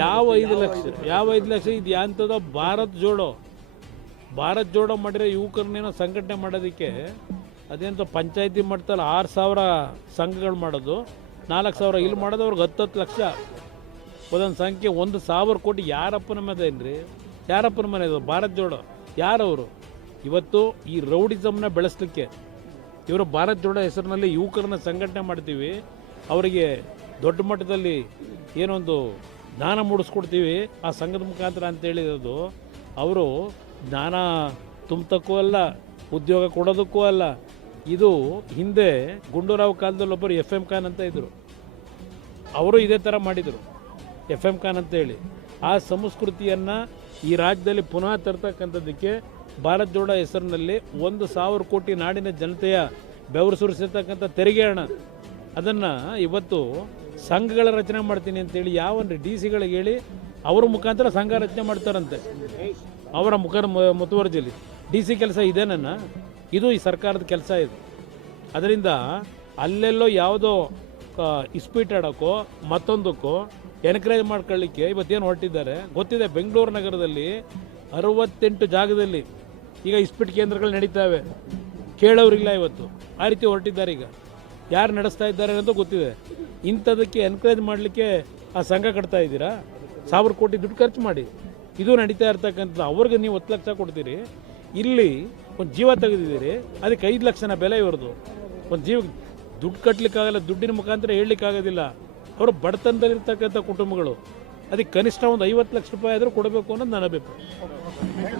ಯಾವ 5 ಲಕ್ಷ ಇದು ಯಾಂಥದ್ದು ಭಾರತ್ ಜೋಡೋ ಮಾಡಿರೋ ಯುವಕರನ್ನೇನೋ ಸಂಘಟನೆ ಮಾಡೋದಕ್ಕೆ ಅದೇಂತ ಪಂಚಾಯತಿ ಮಟ್ಟದಲ್ಲಿ 6,000 ಸಂಘಗಳು ಮಾಡೋದು, 4,000 ಇಲ್ಲಿ ಮಾಡೋದು, ಅವ್ರಿಗೆ 10 ಲಕ್ಷ ಒಂದೊಂದು ಸಂಖ್ಯೆ, 1,000 ಕೋಟಿ. ಯಾರಪ್ಪನ ಮನೆ ಏನ್ರಿ? ಯಾರಪ್ಪನ ಮನೆ ಇದು ಭಾರತ್ ಜೋಡೋ? ಯಾರವರು? ಇವತ್ತು ಈ ರೌಡಿಸಮ್ನ ಬೆಳೆಸಲಿಕ್ಕೆ ಇವರು ಭಾರತ್ ಜೋಡೋ ಹೆಸರಿನಲ್ಲಿ ಯುವಕರನ್ನ ಸಂಘಟನೆ ಮಾಡ್ತೀವಿ, ಅವರಿಗೆ ದೊಡ್ಡ ಮಟ್ಟದಲ್ಲಿ ಏನೊಂದು ಜ್ಞಾನ ಮೂಡಿಸ್ಕೊಡ್ತೀವಿ ಆ ಸಂಘದ ಮುಖಾಂತರ ಅಂತ ಹೇಳಿರೋದು. ಅವರು ಜ್ಞಾನ ತುಂಬತಕ್ಕೂ ಅಲ್ಲ, ಉದ್ಯೋಗ ಕೊಡೋದಕ್ಕೂ ಅಲ್ಲ. ಇದು ಹಿಂದೆ ಗುಂಡೂರಾವ್ ಕಾಲದಲ್ಲಿ ಒಬ್ಬರು FM ಖಾನ್ ಅಂತ ಇದ್ದರು, ಅವರು ಇದೇ ಥರ ಮಾಡಿದರು, FM ಖಾನ್ ಅಂತೇಳಿ. ಆ ಸಂಸ್ಕೃತಿಯನ್ನು ಈ ರಾಜ್ಯದಲ್ಲಿ ಪುನಃ ತರ್ತಕ್ಕಂಥದ್ದಕ್ಕೆ ಭಾರತ್ ಜೋಡೋ ಹೆಸರಿನಲ್ಲಿ 1,000 ಕೋಟಿ ನಾಡಿನ ಜನತೆಯ ಬೆವರು ಸುರಿಸಿರ್ತಕ್ಕಂಥ ತೆರಿಗೆ ಹಣ, ಅದನ್ನು ಇವತ್ತು ಸಂಘಗಳ ರಚನೆ ಮಾಡ್ತೀನಿ ಅಂತೇಳಿ ಯಾವನ್ರಿ DC ಗಳಿಗೆ ಹೇಳಿ ಅವ್ರ ಮುಖಾಂತರ ಸಂಘ ರಚನೆ ಮಾಡ್ತಾರಂತೆ, ಅವರ ಮುತುವರ್ಜಿಯಲ್ಲಿ. DC ಕೆಲಸ ಇದೇನನ್ನ? ಇದು ಈ ಸರ್ಕಾರದ ಕೆಲಸ ಇದು. ಅದರಿಂದ ಅಲ್ಲೆಲ್ಲೋ ಯಾವುದೋ ಇಸ್ಪೀಟ್ ಆಡೋಕ್ಕೋ ಮತ್ತೊಂದಕ್ಕೋ ಎನ್ಕರೇಜ್ ಮಾಡ್ಕೊಳ್ಳಿಕ್ಕೆ ಇವತ್ತೇನು ಹೊರಟಿದ್ದಾರೆ ಗೊತ್ತಿದೆ. ಬೆಂಗಳೂರು ನಗರದಲ್ಲಿ 68 ಜಾಗದಲ್ಲಿ ಈಗ ಇಸ್ಪೀಟ್ ಕೇಂದ್ರಗಳು ನಡೀತಾವೆ, ಕೇಳೋರಿಲ್ಲ ಇವತ್ತು. ಆ ರೀತಿ ಹೊರಟಿದ್ದಾರೆ. ಈಗ ಯಾರು ನಡೆಸ್ತಾ ಇದ್ದಾರೆ ಅಂತ ಗೊತ್ತಿದೆ. ಇಂಥದಕ್ಕೆ ಎನ್ಕರೇಜ್ ಮಾಡಲಿಕ್ಕೆ ಆ ಸಂಘ ಕಟ್ತಾ ಇದ್ದೀರಾ? 1,000 ಕೋಟಿ ದುಡ್ಡು ಖರ್ಚು ಮಾಡಿ ಇದು ನಡೀತಾ ಇರ್ತಕ್ಕಂಥದ್ದು. ಅವ್ರಿಗೆ ನೀವು 10 ಲಕ್ಷ ಕೊಡ್ತೀರಿ, ಇಲ್ಲಿ ಒಂದು ಜೀವ ತೆಗೆದಿದ್ದೀರಿ, ಅದಕ್ಕೆ 5 ಲಕ್ಷನ ಬೆಲೆ ಇವ್ರದ್ದು. ಒಂದು ಜೀವ ದುಡ್ಡು ಕಟ್ಟಲಿಕ್ಕಾಗಲ್ಲ, ದುಡ್ಡಿನ ಮುಖಾಂತರ ಹೇಳಲಿಕ್ಕಾಗೋದಿಲ್ಲ. ಅವರು ಬಡತನದಲ್ಲಿರ್ತಕ್ಕಂಥ ಕುಟುಂಬಗಳು, ಅದಕ್ಕೆ ಕನಿಷ್ಠ ಒಂದು 50 ಲಕ್ಷ ರೂಪಾಯಿ ಆದರೂ ಕೊಡಬೇಕು ಅನ್ನೋದು ನನ್ನ ಅಭಿಪ್ರಾಯ.